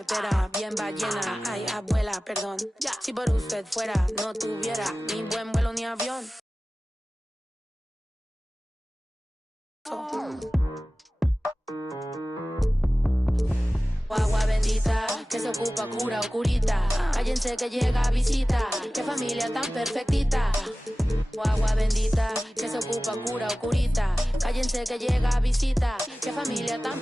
cartera bien ballena. Ay, abuela, perdón. Si por usted fuera, no tuviera ni buen vuelo ni avión. Agua bendita, que se ocupa cura o curita. Cállense que llega visita, qué familia tan perfectita. Agua bendita, que se ocupa cura o curita. Cállense que llega visita, qué familia tan...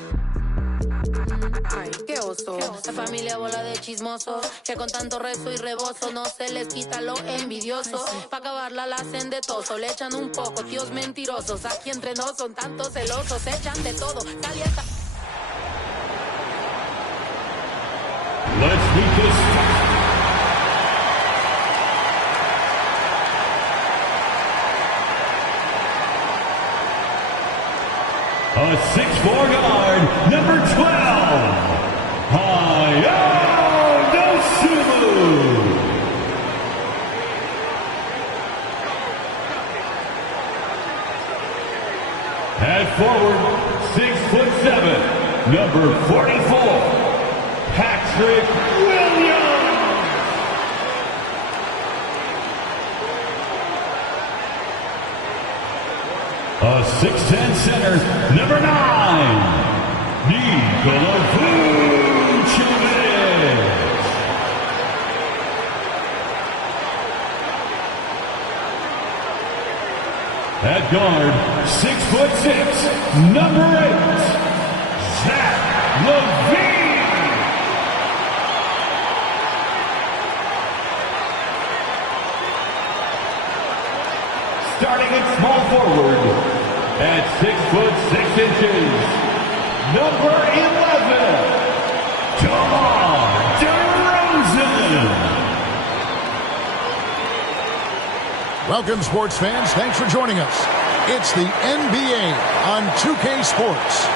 Ay, qué oso. La familia bola de chismosos que con tanto rezo y rebozo no se les quita lo envidioso. Pa' acabarla la hacen de toso, le echan un poco, tíos mentirosos. Aquí entre nos son tantos celosos, echan de todo. Cali hasta... Let's meet this. A 6'4" guard, number 12, Hayato Dosunmu. At forward, 6'7", number 44. Patrick Williams. A 6'10" center, number 9, Nikola Vucevic. At guard, 6'6", number 8, Zach LaVine. Starting at small forward, at 6'6", number 11, DeMar DeRozan. Welcome, sports fans. Thanks for joining us. It's the NBA on 2K Sports.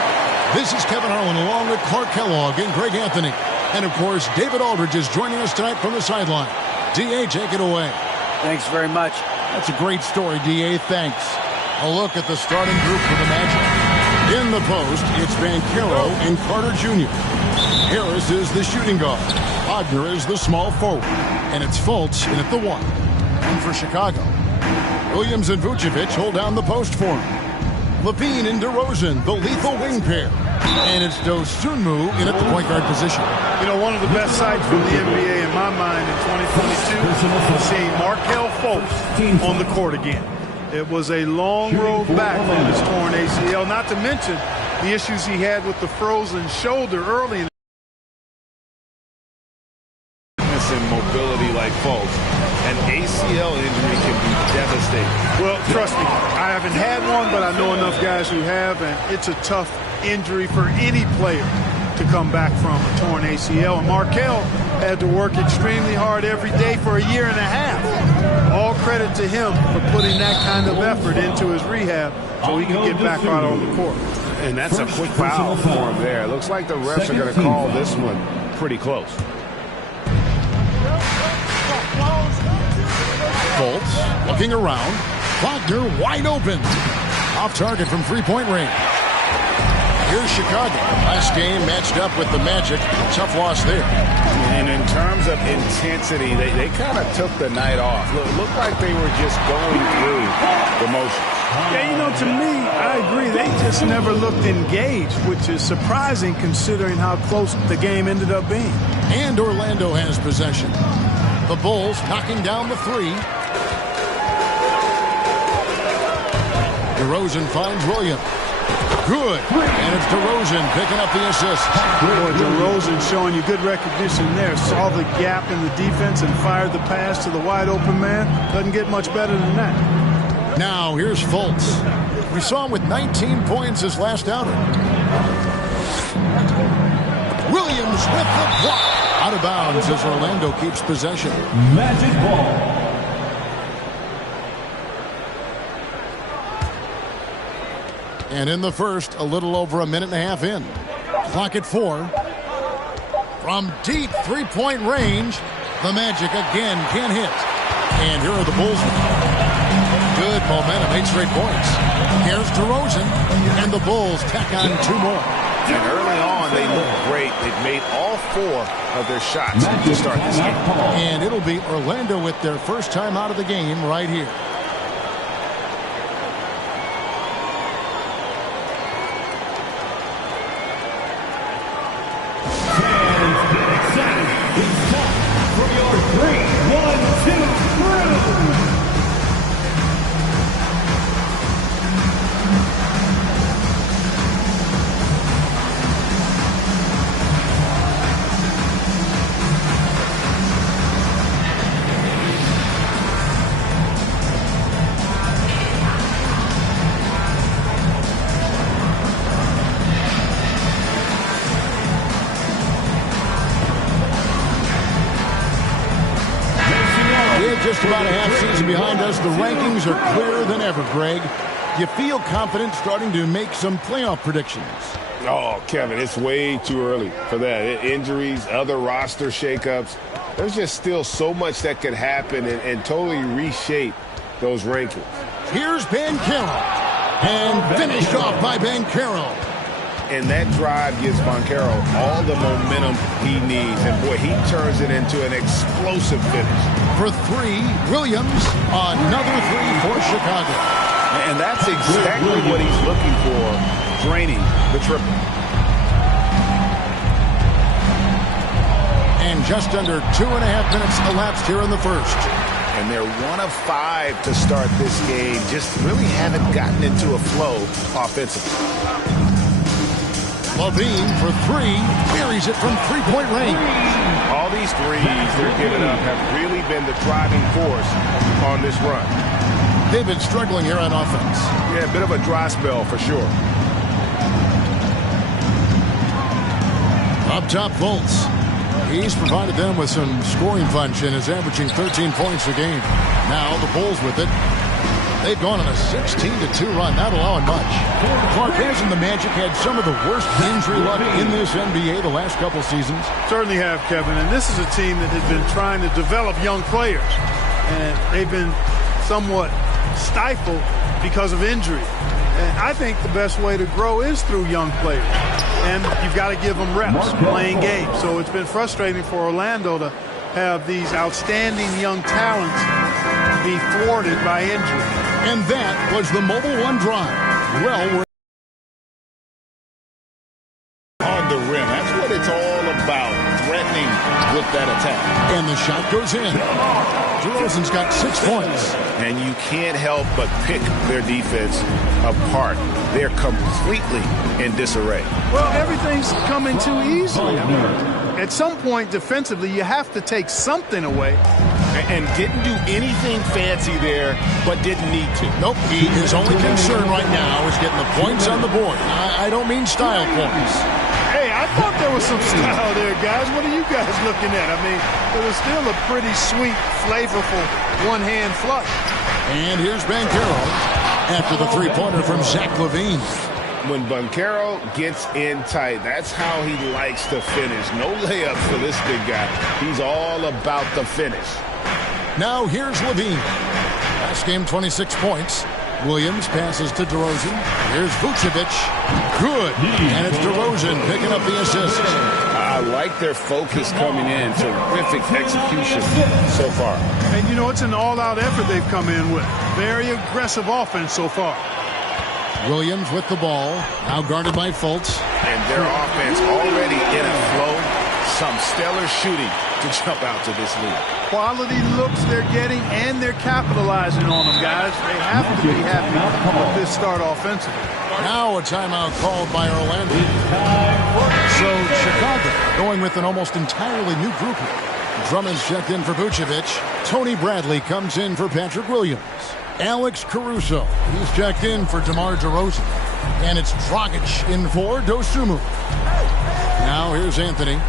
This is Kevin Harlan along with Clark Kellogg and Greg Anthony. And, of course, David Aldridge is joining us tonight from the sideline. D.A., take it away. Thanks very much. That's a great story, D.A. Thanks. A look at the starting group for the Magic. In the post, it's Banchero and Carter Jr. Harris is the shooting guard. Wagner is the small forward. And it's Fultz in at the 1. And for Chicago, Williams and Vucevic hold down the post for him. LaVine and DeRozan, the lethal wing pair. And it's Dosunmu in at the point guard position. You know, one of the best sights from the NBA in my mind in 2022 was seeing Markelle Fultz on the court again. It was a long road back from his torn ACL, not to mention the issues he had with the frozen shoulder early in and mobility like Fultz. An ACL injury can be devastating. Well, trust me, I haven't had one, but I know enough guys who have, and it's a tough injury for any player to come back from a torn ACL. And Markelle had to work extremely hard every day for a year and a half. All credit to him for putting that kind of effort into his rehab so he can get back out on the court. And that's a quick foul for him there. Looks like the refs are going to call this one pretty close. Fultz looking around. Wagner wide open. Off target from three-point range. Here's Chicago. Last game matched up with the Magic. Tough loss there. And in terms of intensity, they kind of took the night off. Looked like they were just going through the motions. Yeah, you know, to me, I agree. They just never looked engaged, which is surprising considering how close the game ended up being. And Orlando has possession. The Bulls knocking down the three. DeRozan finds Williams. Good. And it's DeRozan picking up the assist. Boy, DeRozan showing you good recognition there. Saw the gap in the defense and fired the pass to the wide open man. Doesn't get much better than that. Now here's Fultz. We saw him with 19 points his last outing. Williams with the block. Out of bounds as Orlando keeps possession. Magic ball. And in the first, a little over a minute and a half in. Clock at 4. From deep three-point range, the Magic again can't hit. And here are the Bulls. Good momentum, 8 straight points. Here's DeRozan, and the Bulls tack on 2 more. And early on, they looked great. They've made all 4 of their shots to start this game. And it'll be Orlando with their first time out of the game right here. Just about a half season behind us. The rankings are clearer than ever, Greg. You feel confident starting to make some playoff predictions? Oh, Kevin, it's way too early for that. Injuries, other roster shakeups. There's just still so much that could happen and totally reshape those rankings. Here's Banchero. And finished off by Banchero. And that drive gives Banchero all the momentum he needs. And, boy, he turns it into an explosive finish. For 3, Williams, another 3 for Chicago. And that's exactly what he's looking for, draining the triple. And just under 2.5 minutes elapsed here in the first. And they're 1 of 5 to start this game. Just really haven't gotten into a flow offensively. LaVine for 3, buries it from 3-point range. All these threes they're giving up have really been the driving force on this run. They've been struggling here on offense. Yeah, a bit of a dry spell for sure. Up top, Fultz. He's provided them with some scoring punch and is averaging 13 points a game. Now the Bulls with it. They've gone on a 16-2 run, not allowing much. Clark, hasn't the Magic had some of the worst injury luck in this NBA the last couple seasons? Certainly have, Kevin. And this is a team that has been trying to develop young players. And they've been somewhat stifled because of injury. And I think the best way to grow is through young players. And you've got to give them reps, playing games. So it's been frustrating for Orlando to have these outstanding young talents be thwarted by injury. And that was the Mobile One drive. Well, we're on the rim. That's what it's all about, threatening with that attack. And the shot goes in. DeRozan's got 6 points. And you can't help but pick their defense apart. They're completely in disarray. Well, everything's coming too easily. I mean, at some point defensively, you have to take something away. And didn't do anything fancy there, but didn't need to. Nope. His only concern right now is getting the points on the board. I don't mean style points. Hey, I thought there was some style there, guys. What are you guys looking at? I mean, it was still a pretty sweet, flavorful one-hand flush. And here's Banchero after the three-pointer from Zach LaVine. When Banchero gets in tight, that's how he likes to finish. No layups for this big guy. He's all about the finish. Now here's LaVine. Last game, 26 points. Williams passes to DeRozan. Here's Vucevic. Good. And it's DeRozan picking up the assist. I like their focus coming in. Terrific execution so far. And, you know, it's an all-out effort they've come in with. Very aggressive offense so far. Williams with the ball. Now guarded by Fultz. And their offense already in a flow. Some stellar shooting to jump out to this lead. Quality looks they're getting, and they're capitalizing on them, guys. They have to be happy with this start offensively. Now a timeout called by Orlando. So Chicago going with an almost entirely new group here. Drummond's checked in for Vucevic. Tony Bradley comes in for Patrick Williams. Alex Caruso, he's checked in for DeMar DeRozan. And it's Dragic in for Dosunmu. Now here's Anthony.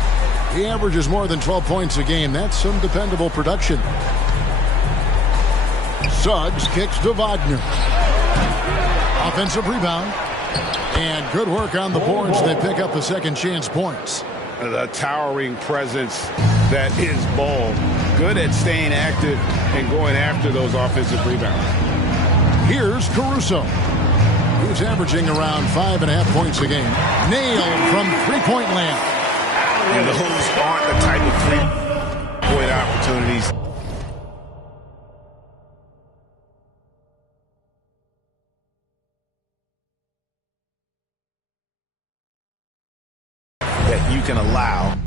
He averages more than 12 points a game. That's some dependable production. Suggs kicks to Wagner. Offensive rebound. And good work on the boards. They pick up the second chance points. The towering presence that is Ball. Good at staying active and going after those offensive rebounds. Here's Caruso. who's averaging around 5.5 points a game. Nailed from three-point land. And those aren't the type of three-point opportunities that you can allow